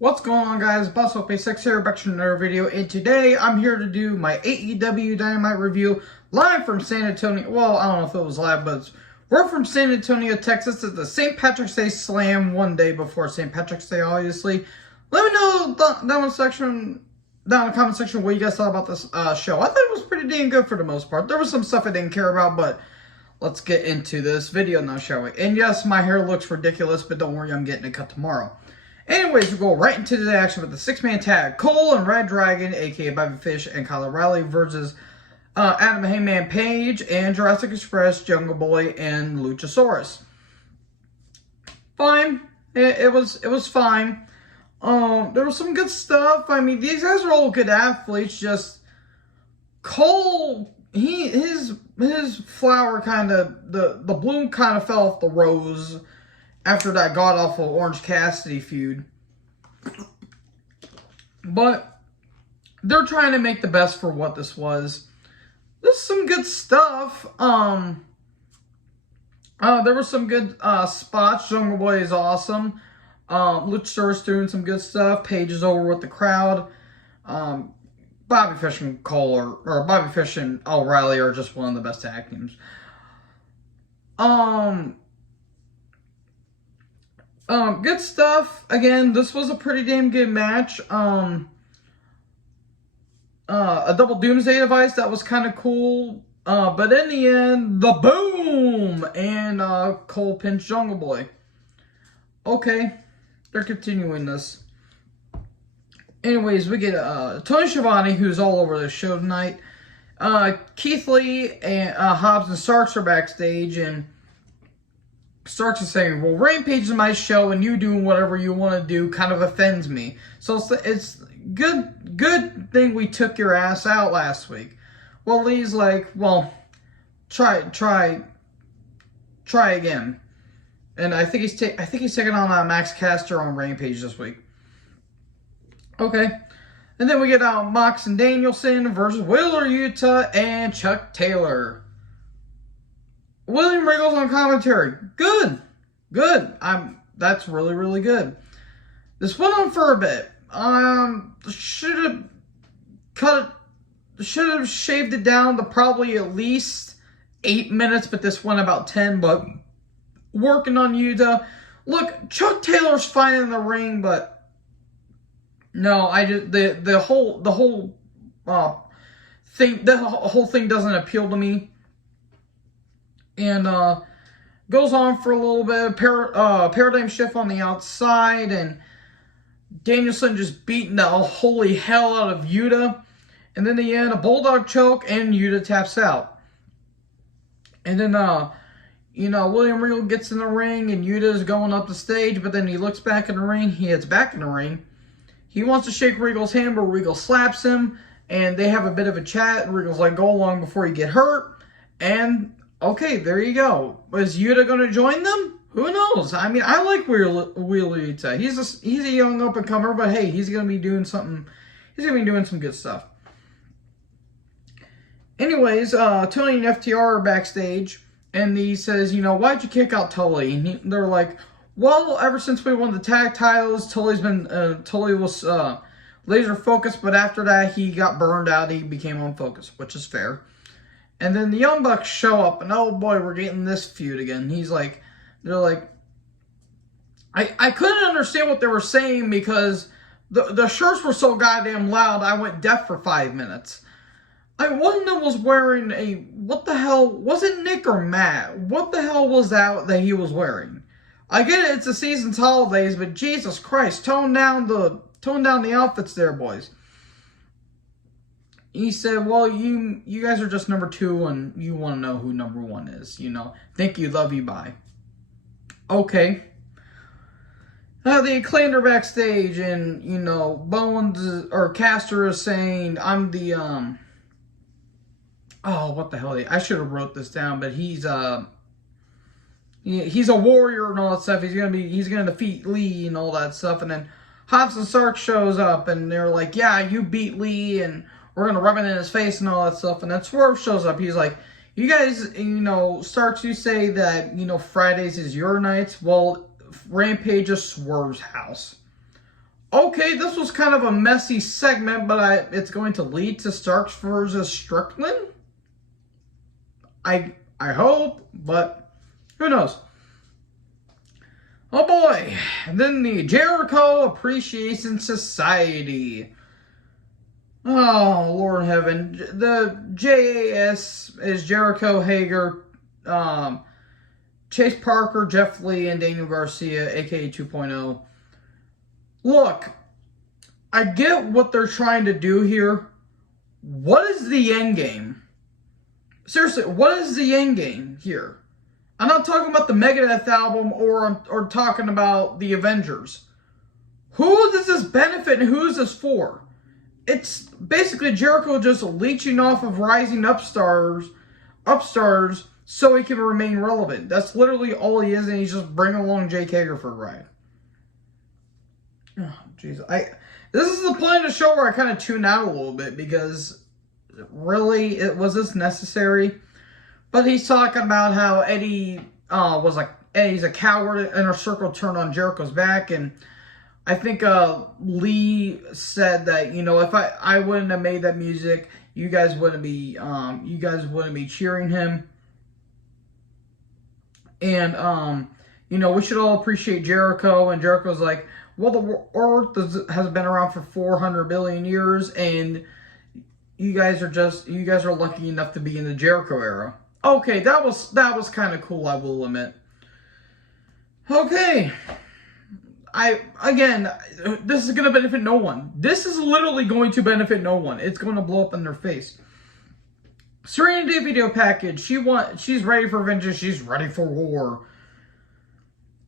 What's going on, guys? BuzzOP6 here, back to another video, and today I'm here to do my AEW Dynamite review live from San Antonio. Well, I don't know if it was live, but we're from San Antonio, Texas. It's the St. Patrick's Day Slam one day before St. Patrick's Day, obviously. Let me know down in the comment section what you guys thought about this show. I thought it was pretty dang good for the most part. There was some stuff I didn't care about, but let's get into this video now, shall we? And yes, my hair looks ridiculous, but don't worry, I'm getting it cut tomorrow. Anyways, we'll go right into the action with the six-man tag. Cole and Red Dragon, a.k.a. Bobby Fish and Kyle O'Reilly versus Adam Hangman Page and Jurassic Express, Jungle Boy, and Luchasaurus. Fine. It was fine. There was some good stuff. I mean, these guys are all good athletes. Just Cole, his flower kind of, the bloom kind of fell off the rose after that god-awful Orange Cassidy feud. But they're trying to make the best for what this was. This is some good stuff. There were some good spots. Jungle Boy is awesome. Luchasaurus doing some good stuff. Page is over with the crowd. Bobby Fish and Cole or Bobby Fish and O'Reilly are just one of the best tag teams. Good stuff. Again, this was a pretty damn good match. A double Doomsday device, that was kind of cool. But in the end, the boom! And Cole pinched Jungle Boy. Okay, they're continuing this. Anyways, we get Tony Schiavone, who's all over the show tonight. Keith Lee and Hobbs and Starks are backstage, and Starks is saying, well, Rampage is my show, and you doing whatever you want to do kind of offends me. So it's good thing we took your ass out last week. Well, Lee's like, well, try again. And I think he's taking on Max Caster on Rampage this week. Okay. And then we get Mox and Danielson versus Wheeler Yuta and Chuck Taylor. William Regal's on commentary. Good. That's really, really good. This went on for a bit. Should have shaved it down to probably at least 8 minutes, but this went about 10, but working on Yuta. Look, Chuck Taylor's fine in the ring, but no, the whole thing doesn't appeal to me. And goes on for a little bit. Paradigm shift on the outside, and Danielson just beating the holy hell out of Yuta. And then in the end, a bulldog choke, and Yuta taps out. And then, William Regal gets in the ring, and Yuta is going up the stage, but then he looks back in the ring. He heads back in the ring. He wants to shake Regal's hand, but Regal slaps him, and they have a bit of a chat. Regal's like, go along before you get hurt. And okay, there you go. Is Yuta going to join them? Who knows? I mean, I like Wheeler Yuta. He's a young up-and-comer, but hey, he's going to be doing something. He's going to be doing some good stuff. Anyways, Tony and FTR are backstage, and he says, why'd you kick out Tully? And they're like, well, ever since we won the tag titles, Tully was laser focused, but after that, he got burned out. He became unfocused, which is fair. And then the Young Bucks show up, and oh boy, we're getting this feud again. They're like, I couldn't understand what they were saying because the shirts were so goddamn loud, I went deaf for 5 minutes. One of them was wearing what the hell, was it Nick or Matt? What the hell was that he was wearing? I get it, it's the season's holidays, but Jesus Christ, tone down the outfits there, boys. He said, well, you guys are just number 2, and you want to know who number 1 is, Thank you, love you, bye. Okay. The Acclaimed are backstage, and, Bones, or Caster is saying, I'm the, oh, what the hell, I should have wrote this down, but he's a warrior and all that stuff. He's gonna defeat Lee and all that stuff, and then Hobbs and Stark shows up, and they're like, yeah, you beat Lee, and we're going to rub it in his face and all that stuff. And then Swerve shows up. He's like, you guys, Starks, you say that, Fridays is your nights. Well, Rampage is Swerve's house. Okay, this was kind of a messy segment, but it's going to lead to Starks versus Strickland. I hope, but who knows? Oh boy. And then the Jericho Appreciation Society. Oh, Lord in heaven. The JAS is Jericho, Hager, Chase Parker, Jeff Lee, and Daniel Garcia, aka 2.0. Look, I get what they're trying to do here. What is the end game? Seriously, what is the end game here? I'm not talking about the Megadeth album or talking about the Avengers. Who does this benefit and who is this for? It's basically Jericho just leeching off of rising upstarts so he can remain relevant. That's literally all he is, and he's just bringing along Jake Hager for a ride. Oh, jeez. This is the point of the show where I kind of tune out a little bit because really, was this necessary? But he's talking about how Eddie was like, Eddie's a coward, Inner Circle turned on Jericho's back, and I think Lee said that, you know, if I wouldn't have made that music, you guys wouldn't be cheering him. And you know, we should all appreciate Jericho. And Jericho's like, well, the Earth has been around for 400 billion years, and you guys are lucky enough to be in the Jericho era. Okay, that was kind of cool, I will admit. Okay. This is going to benefit no one. This is literally going to benefit no one. It's going to blow up in their face. Serenity video package. She's ready for vengeance. She's ready for war.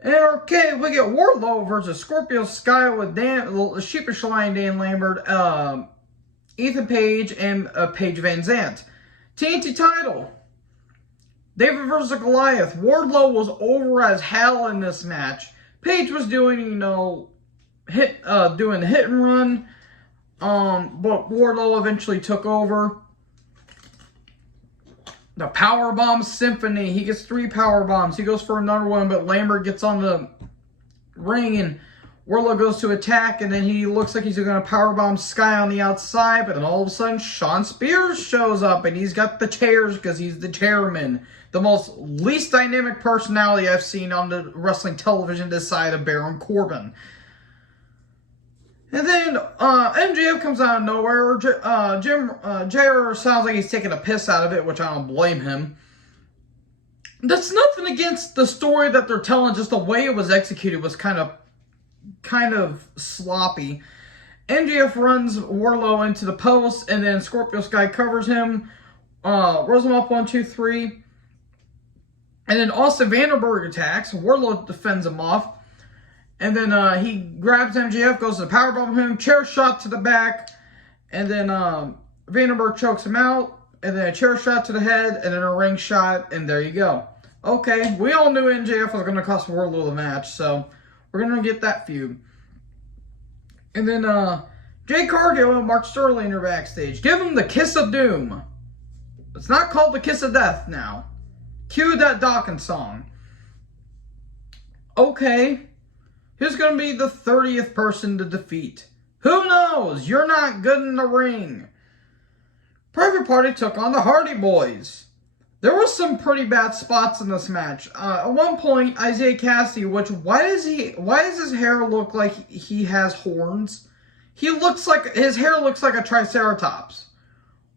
And okay, we get Warlow versus Scorpio Sky with Sheepish Lion, Dan Lambert, Ethan Page, and Paige Van Zandt. TNT title. David versus Goliath. Wardlow was over as hell in this match. Paige was doing, you know, doing the hit and run. But Warlow eventually took over. The Powerbomb Symphony. He gets 3 power bombs. He goes for another one, but Lambert gets on the ring and Warlow goes to attack, and then he looks like he's going to powerbomb Sky on the outside, but then all of a sudden Sean Spears shows up, and he's got the chairs because he's the chairman. The most least dynamic personality I've seen on the wrestling television this side of Baron Corbin. And then MJF comes out of nowhere. JR sounds like he's taking a piss out of it, which I don't blame him. That's nothing against the story that they're telling, just the way it was executed was kind of sloppy. MJF runs Warlow into the post, and then Scorpio Sky covers him, rolls him up 1, 2, 3. And then Austin Vanderberg attacks. Warlow defends him off. And then he grabs MJF, goes to powerbomb him, chair shot to the back. And then Vanderberg chokes him out. And then a chair shot to the head, and then a ring shot, and there you go. Okay, we all knew MJF was going to cost Warlow the match, so we're going to get that feud. And then Jay Cargill and Mark Sterling are backstage. Give him the Kiss of Doom. It's not called the Kiss of Death now. Cue that Dawkins song. Okay. Who's going to be the 30th person to defeat? Who knows? You're not good in the ring. Private Party took on the Hardy Boys. There were some pretty bad spots in this match. At one point, Isaiah Cassidy, why does his hair look like he has horns? His hair looks like a Triceratops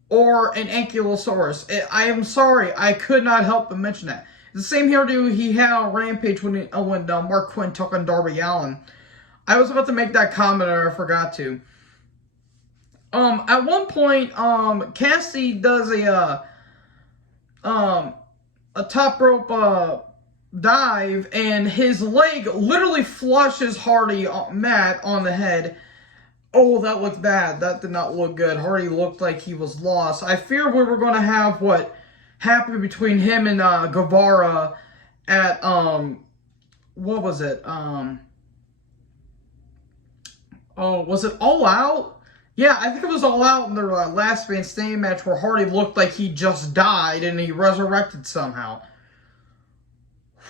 or an Ankylosaurus. I am sorry, I could not help but mention that. The same hairdo he had on Rampage when Mark Quinn took on Darby Allin. I was about to make that comment and I forgot to. At one point, Cassidy does a top rope dive, and his leg literally flushes Hardy Matt on the head. Oh, that looked bad. That did not look good. Hardy looked like he was lost. I feared we were going to have what happened between him and Guevara at, what was it? Was it All Out? Yeah, I think it was All Out in their last man standing match where Hardy looked like he just died and he resurrected somehow.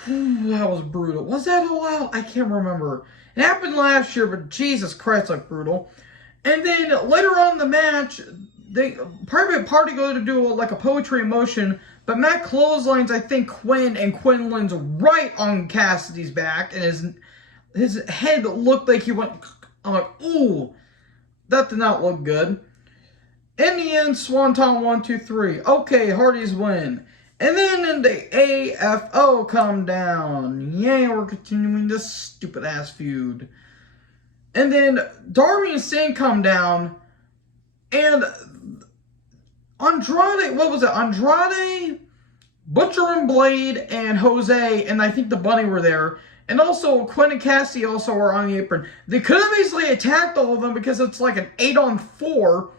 That was brutal. Was that all out? I can't remember. It happened last year, but Jesus Christ, like brutal. And then later on in the match, Private Party go to do like a poetry in motion, but Matt clotheslines, I think, Quinn, and Quinn lands right on Cassidy's back, and his head looked like he went. I'm like, ooh, that did not look good. In the end, Swanton 1, 2, 3. Okay, Hardy's win. And then in the AFO come down. Yay, we're continuing this stupid ass feud. And then Darby and Sting come down. And Andrade, what was it? Andrade, Butcher and Blade, and Jose, and I think the Bunny were there. And also, Quinn and Cassidy also were on the apron. They could have easily attacked all of them because it's like an 8-on-4.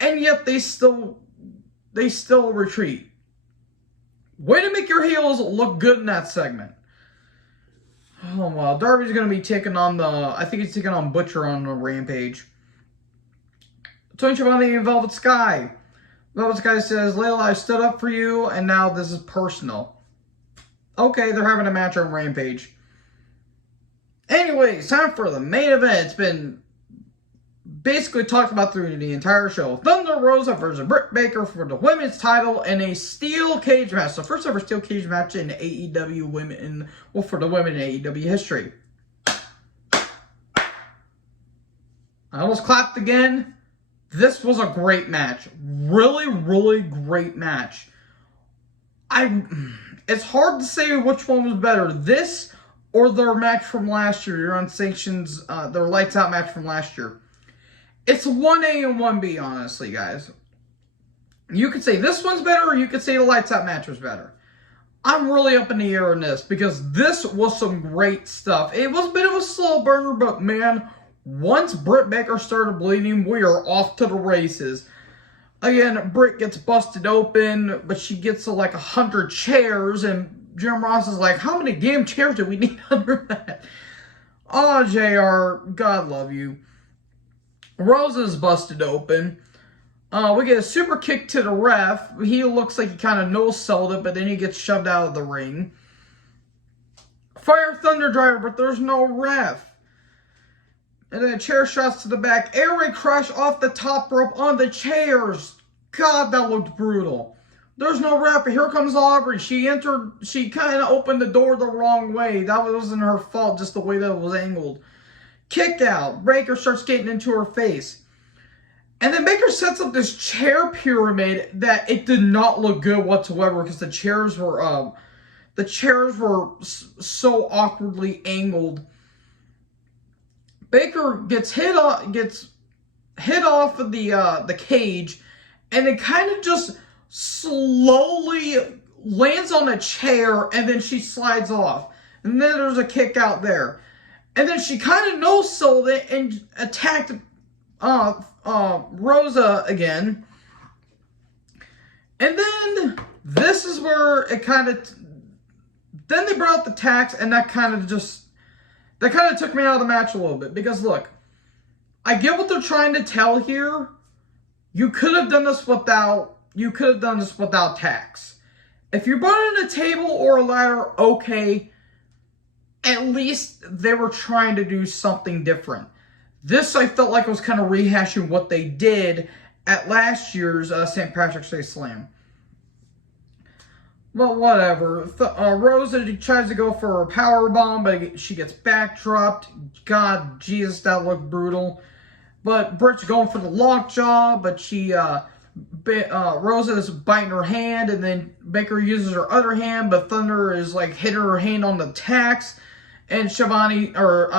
And yet they still retreat. Way to make your heels look good in that segment. Oh, well. Darby's going to be taking on I think he's taking on Butcher on the Rampage. Tony Schiavone and Velvet Sky. Velvet Sky says, Layla, I stood up for you, and now this is personal. Okay, they're having a match on Rampage. Anyways, time for the main event. It's been basically talked about through the entire show. Thunder Rosa versus Britt Baker for the women's title in a steel cage match. So first ever steel cage match in AEW women, for the women in AEW history. I almost clapped again. This was a great match. Really, really great match. It's hard to say which one was better. This or their match from last year. Your Unsanctions, their Lights Out match from last year. It's 1A and 1B, honestly, guys. You could say this one's better, or you could say the Lights Out match was better. I'm really up in the air on this, because this was some great stuff. It was a bit of a slow burner, but man, once Britt Baker started bleeding, we are off to the races. Again, Britt gets busted open, but she gets to like 100 chairs, and Jim Ross is like, how many damn chairs do we need under that? Oh, JR, God love you. Rosa's busted open. We get a super kick to the ref. He looks like he kind of no-sold it, but then he gets shoved out of the ring. Fire Thunder Driver, but there's no ref. And then chair shots to the back. Air Raid crash off the top rope on the chairs. God, that looked brutal. There's no ref. Here comes Aubrey. She kind of opened the door the wrong way. That wasn't her fault, just the way that it was angled. Kick out. Baker starts getting into her face. And then Baker sets up this chair pyramid that it did not look good whatsoever because the chairs were so awkwardly angled. Baker gets hit off of the cage, and it kind of just slowly lands on a chair, and then she slides off. And then there's a kick out there. And then she kind of no-sold it and attacked Rosa again. And then this is where it kind of... Then they brought out the tax, and that kind of took me out of the match a little bit. Because, look, I get what they're trying to tell here. You could have done this without tax. If you brought in a table or a ladder, okay. At least they were trying to do something different. This, I felt like, was kind of rehashing what they did at last year's St. Patrick's Day Slam. Well, whatever. Rosa tries to go for a powerbomb, but she gets backdropped. God, Jesus, that looked brutal. But Britt's going for the lockjaw, but Rosa's biting her hand, and then Baker uses her other hand, but Thunder is like hitting her hand on the tax. And Schiavone, or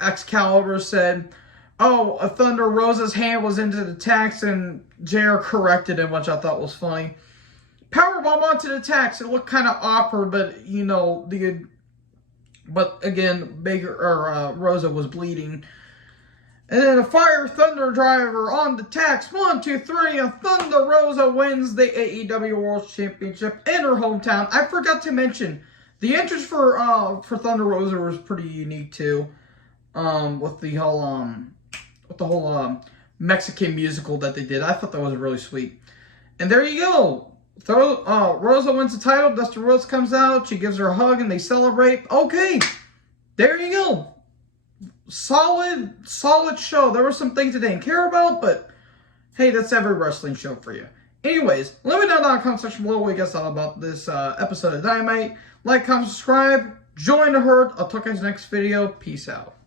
Excalibur, said, oh, Thunder, Rosa's hand was into the tax, and JR corrected him, which I thought was funny. Powerbomb onto the tax. It looked kind of awkward, but, you know, but again, Rosa was bleeding. And then a Fire Thunder Driver on the tax. 1, 2, 3, and Thunder Rosa wins the AEW World Championship in her hometown. I forgot to mention, the entrance for Thunder Rosa was pretty unique too, with the whole Mexican musical that they did. I thought that was really sweet. And there you go, Rosa wins the title. Dusty Rhodes comes out. She gives her a hug and they celebrate. Okay, there you go. Solid show. There were some things I didn't care about, but hey, that's every wrestling show for you. Anyways, let me know down in the comment section below what you guys thought about this episode of Dynamite. Like, comment, subscribe, join the herd. I'll talk to you guys next video. Peace out.